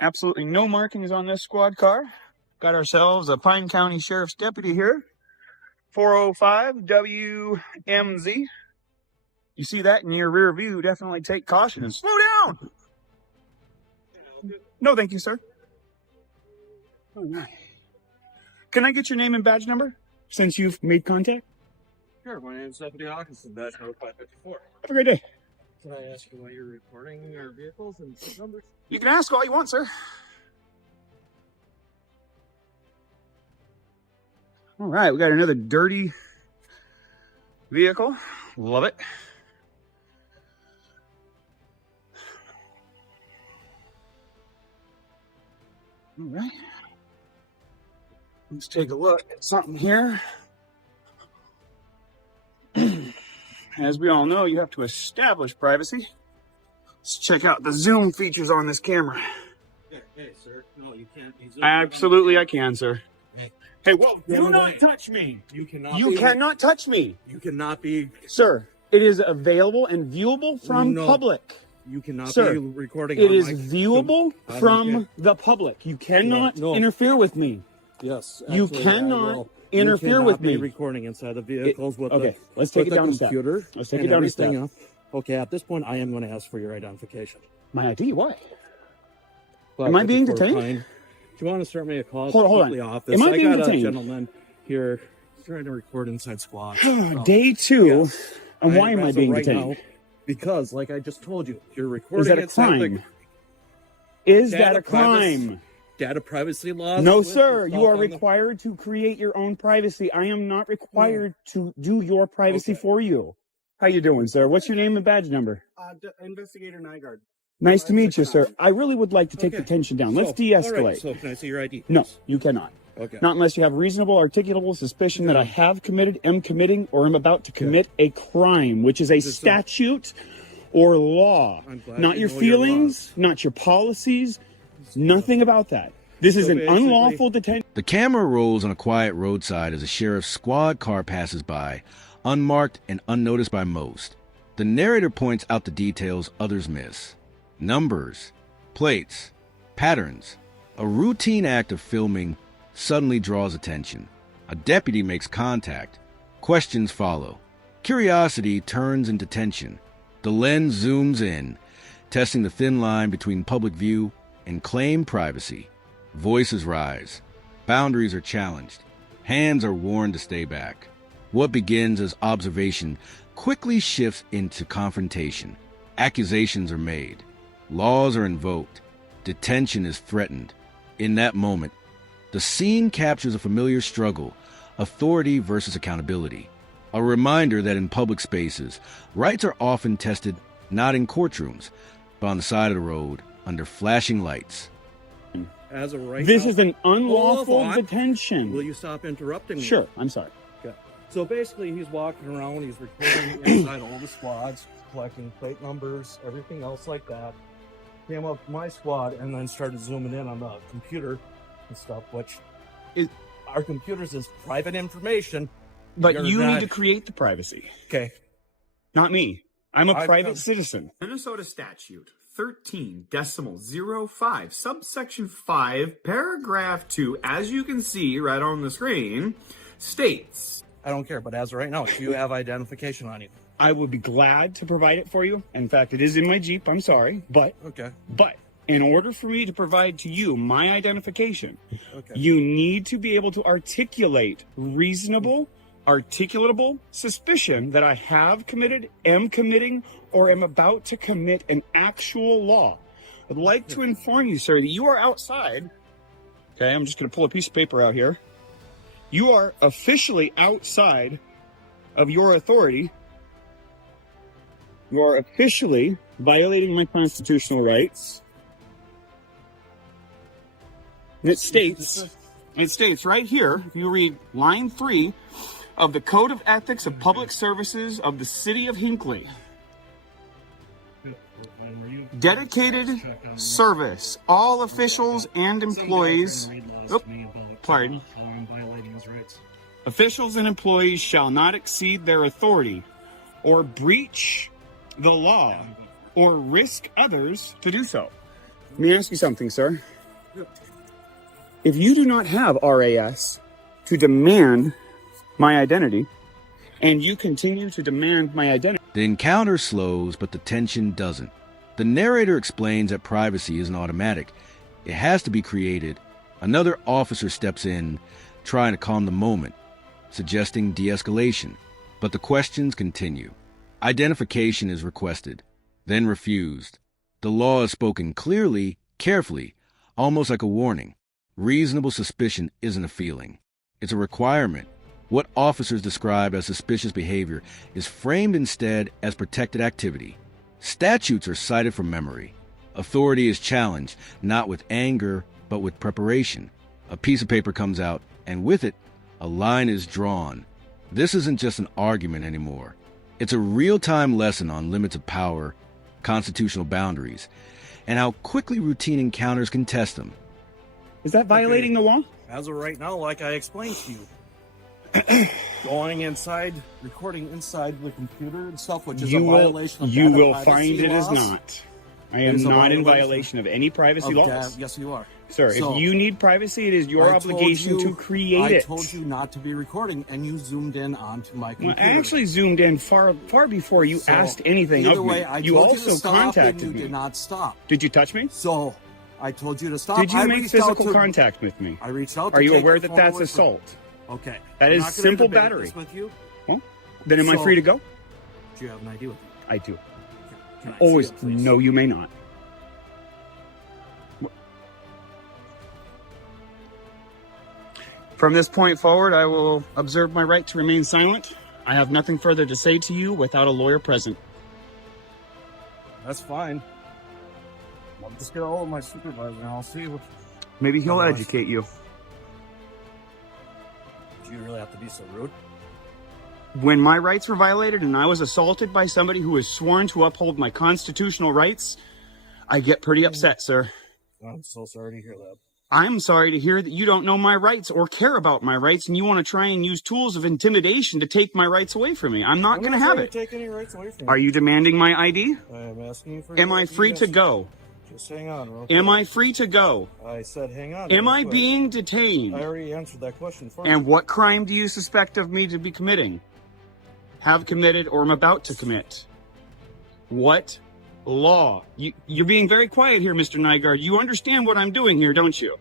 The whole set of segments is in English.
Absolutely no markings on this squad car. Got ourselves a Pine County Sheriff's Deputy here. 405 WMZ. You see that in your rear view, definitely take caution and slow down. No, thank you, sir. All right. Can I get your name and badge number since you've made contact? Sure, my name is Deputy Hawkinson, badge number 554. Have a great day. Can I ask you why you're reporting our vehicles and numbers? You can ask all you want, sir. All right, we got another dirty vehicle. Love it. All right. Let's take a look at something here. As we all know, you have to establish privacy. Let's check out the zoom features on this camera. Hey, sir. No, you can't be zooming. Absolutely, I can, sir. Hey, well, do not away. touch me. You cannot. You cannot touch me. You cannot be. Sir, it is available and viewable from public. You cannot Sir, be recording. It is viewable from the public. You cannot interfere with me. Yes. You cannot interfere with me. Recording inside the vehicles with let's take it down a step. Computer. Let's take it down a step. Okay, at this point, I am going to ask for your identification. My ID? Why? But am I being detained? Do you want to start me a call? Hold on. Office? Am I being got detained? A gentleman here trying to record inside squad. Day 2. Yes. And why am I being detained? Now, because, like I just told you, you're recording. Is that a crime? Is that a crime? Data privacy laws? No, sir. You are required to create your own privacy. I am not required to do your privacy for you. How you doing, sir? What's your name and badge number? Investigator Nygaard. Nice to meet you, sir. I really would like to take the tension down. Let's de-escalate. Right. So can I see your ID? No, you cannot. Okay. Not unless you have reasonable, articulable suspicion that I have committed, am committing, or am about to commit a crime, which is a statute or law. Not your feelings, not your policies, nothing about that. This is an unlawful detention. The camera rolls on a quiet roadside as a sheriff's squad car passes by, unmarked and unnoticed by most. The narrator points out the details others miss. Numbers, plates, patterns. A routine act of filming suddenly draws attention. A deputy makes contact. Questions follow. Curiosity turns into tension. The lens zooms in, testing the thin line between public view and claimed privacy. Voices rise. Boundaries are challenged. Hands are warned to stay back. What begins as observation quickly shifts into confrontation. Accusations are made. Laws are invoked. Detention is threatened. In that moment, the scene captures a familiar struggle, authority versus accountability. A reminder that in public spaces, rights are often tested not in courtrooms, but on the side of the road, under flashing lights. As of right This now, is an unlawful detention. Will you stop interrupting me? Sure, I'm sorry. Okay. So basically, he's walking around, he's recording inside all the squads, collecting plate numbers, everything else like that. Came up to my squad and then started zooming in on the computer and stuff, which is our computers is private information. But you need to create the privacy. Okay. Not me. I'm a private citizen. Minnesota statute 13.05, subsection 5, paragraph 2, as you can see right on the screen, states. I don't care, but as of right now, do you have identification on you? I would be glad to provide it for you. In fact, it is in my Jeep. I'm sorry. But in order for me to provide to you my identification, you need to be able to articulate reasonable, articulatable suspicion that I have committed, am committing, or am about to commit an actual law. I'd like to inform you, sir, that you are outside. Okay, I'm just going to pull a piece of paper out here. You are officially outside of your authority. You are officially violating my constitutional rights. And it states right here, if you read line 3 of the Code of Ethics of Public Services of the City of Hinckley. Dedicated service. All officials and employees. Pardon. Officials and employees shall not exceed their authority or breach the law or risk others to do so. Let me ask you something, sir. If you do not have RAS to demand my identity, and you continue to demand my identity... The encounter slows, but the tension doesn't. The narrator explains that privacy isn't automatic. It has to be created. Another officer steps in, trying to calm the moment, suggesting de-escalation. But the questions continue. Identification is requested, then refused. The law is spoken clearly, carefully, almost like a warning. Reasonable suspicion isn't a feeling. It's a requirement. What officers describe as suspicious behavior is framed instead as protected activity. Statutes are cited from memory. Authority is challenged, not with anger, but with preparation. A piece of paper comes out, and with it, a line is drawn. This isn't just an argument anymore. It's a real-time lesson on limits of power, constitutional boundaries, and how quickly routine encounters can test them. Is that violating the law? As of right now, like I explained to you, going inside, recording inside the computer and stuff, which is a violation of You will privacy find it is laws. not. I am not in violation of any privacy laws. Yes, you are. Sir, So, if you need privacy, it is your obligation to create it. I told you not to be recording, and you zoomed in onto my Well, computer. I actually zoomed in far before you asked anything either of way, me. I You told also to stop, contacted and you me. did not stop. Did you touch me? So I told you to stop. Did you I make reached out physical to- contact with me? I reached out. Are to you take aware the that phone that's away from- assault? Okay. That I'm is not gonna simple debate battery. this with you. Well, then am I free to go? Do you have an ID with you? I do. Can I Always. see it, please? No, you may not. From this point forward, I will observe my right to remain silent. I have nothing further to say to you without a lawyer present. That's fine. I'll just get a hold of my supervisor and I'll see what. Maybe he'll Otherwise- educate you. Do you really have to be so rude? When my rights were violated and I was assaulted by somebody who was sworn to uphold my constitutional rights, I get pretty upset, sir. I'm so sorry to hear that. I'm sorry to hear that you don't know my rights or care about my rights and you want to try and use tools of intimidation to take my rights away from me. I'm not going to have trying it. Take any rights away from Are you demanding my ID? I am asking you for. Am your I ID, free to yes. go? Just hang on. Real Am quick. I free to go? I said hang on. Am real I quick. being detained? I already answered that question for you. And what crime do you suspect of me to be committing? Have committed or am about to commit? What law? You're being very quiet here, Mr. Nygaard. You understand what I'm doing here, don't you?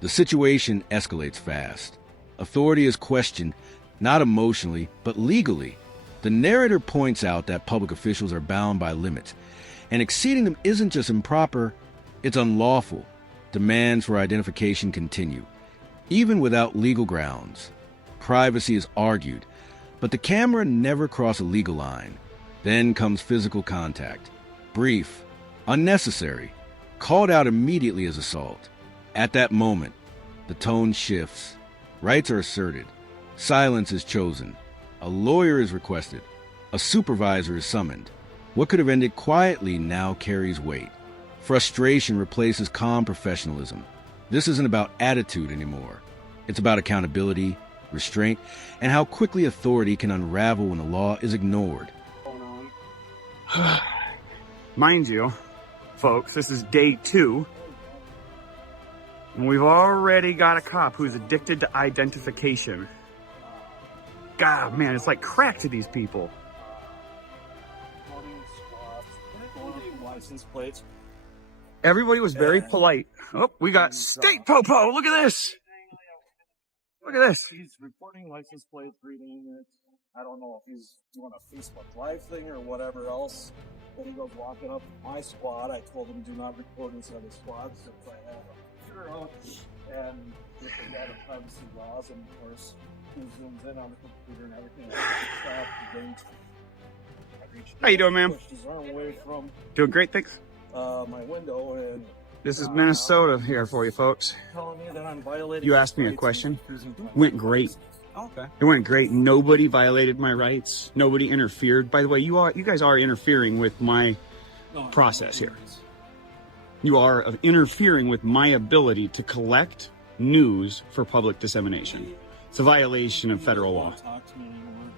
The situation escalates fast. Authority is questioned, not emotionally, but legally. The narrator points out that public officials are bound by limits, and exceeding them isn't just improper, it's unlawful. Demands for identification continue, even without legal grounds. Privacy is argued, but the camera never crosses a legal line. Then comes physical contact. Brief, unnecessary, called out immediately as assault. At that moment, the tone shifts. Rights are asserted. Silence is chosen. A lawyer is requested. A supervisor is summoned. What could have ended quietly now carries weight. Frustration replaces calm professionalism. This isn't about attitude anymore. It's about accountability, restraint, and how quickly authority can unravel when the law is ignored. Mind you, folks, this is day 2. And we've already got a cop who's addicted to identification. God, man, it's like crack to these people. License plates. Everybody was very polite. Oh, we got State Popo. Look at this. Look at this. He's reporting license plates, reading it. I don't know if he's doing a Facebook Live thing or whatever else. Then he goes walking up to my squad. I told him do not record inside the squad since I have a computer out. And with the data privacy laws, and of course, he zooms in on the computer and everything. How you doing, ma'am? Pushed his arm away from Doing great, thanks. my window and This is Minnesota here for you, folks. telling me that I'm violating. You his asked me a rights question. and refusing to- Went great. Okay. It went great. Nobody violated my rights. Nobody interfered. By the way, you guys are interfering with my process here. You are interfering with my ability to collect news for public dissemination. It's a violation of federal law. Talk to me anymore.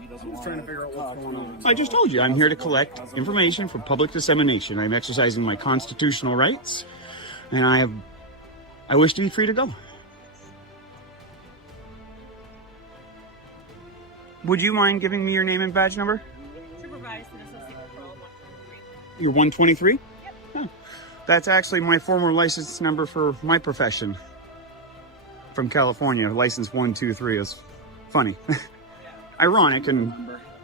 He doesn't want trying to figure out what's going on. I just told you, I'm here to collect information for public dissemination. I'm exercising my constitutional rights, and I wish to be free to go. Would you mind giving me your name and badge number? Supervisor and associate patrol 123. You're 123? Yep. Huh. That's actually my former license number for my profession. From California, license 123 is funny. Ironic and...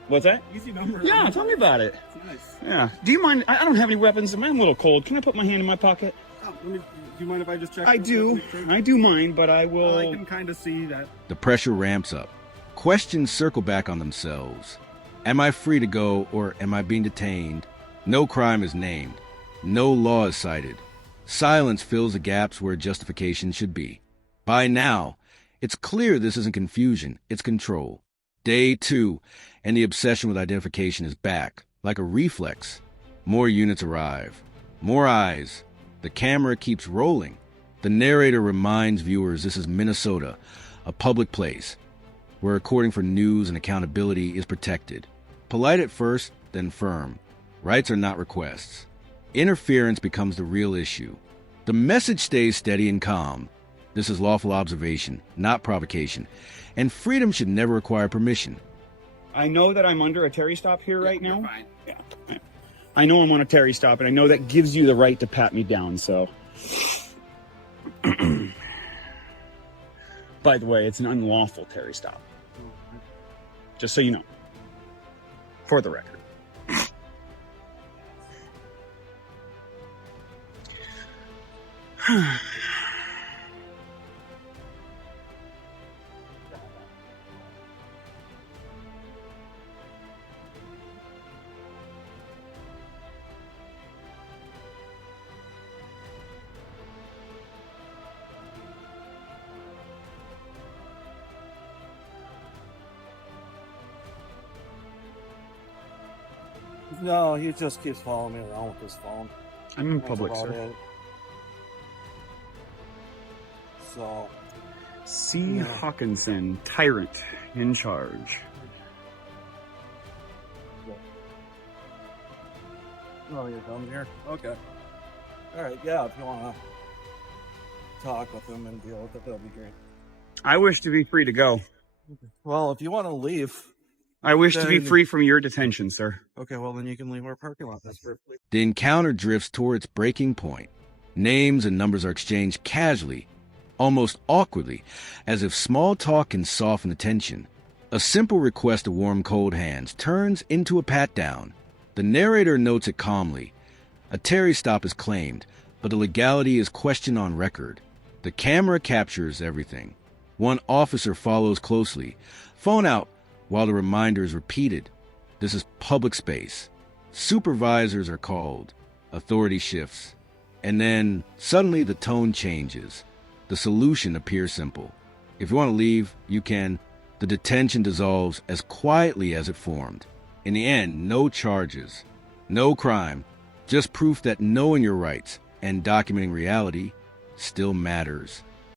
What's that? Easy number. Yeah, tell me about it. It's nice. Yeah. Do you mind? I don't have any weapons. I'm a little cold. Can I put my hand in my pocket? Do you mind if I just check? I do. I do mind, but I will... I can kind of see that. The pressure ramps up. Questions circle back on themselves. Am I free to go or am I being detained? No crime is named. No law is cited. Silence fills the gaps where justification should be. By now, it's clear this isn't confusion, it's control. Day 2, and the obsession with identification is back, like a reflex. More units arrive. More eyes. The camera keeps rolling. The narrator reminds viewers this is Minnesota, a public place, where recording for news and accountability is protected. Polite at first, then firm. Rights are not requests. Interference becomes the real issue. The message stays steady and calm. This is lawful observation, not provocation, and freedom should never require permission. I know that I'm under a Terry stop here right now. Fine. Yeah. I know I'm on a Terry stop, and I know that gives you the right to pat me down, so... By the way, it's an unlawful Terry stop. Just so you know. For the record. No, he just keeps following me around with his phone. I'm in That's public, about sir. it. So, C. Yeah. Hawkinson, Tyrant, in charge. oh, you're done here? Okay. All right, yeah, if you want to talk with him and deal with it, that'll be great. I wish to be free to go. Well, if you want to leave, I wish to be Then- free from your detention, sir. okay, well, then you can leave our parking lot. That's perfectly. The encounter drifts toward its breaking point. Names and numbers are exchanged casually, almost awkwardly, as if small talk can soften the tension. A simple request to warm cold hands turns into a pat-down. The narrator notes it calmly. A Terry stop is claimed, but the legality is questioned on record. The camera captures everything. One officer follows closely. Phone out while the reminder is repeated. This is public space. Supervisors are called. Authority shifts. And then, suddenly the tone changes. The solution appears simple. If you want to leave, you can. The detention dissolves as quietly as it formed. In the end, no charges, no crime, just proof that knowing your rights and documenting reality still matters.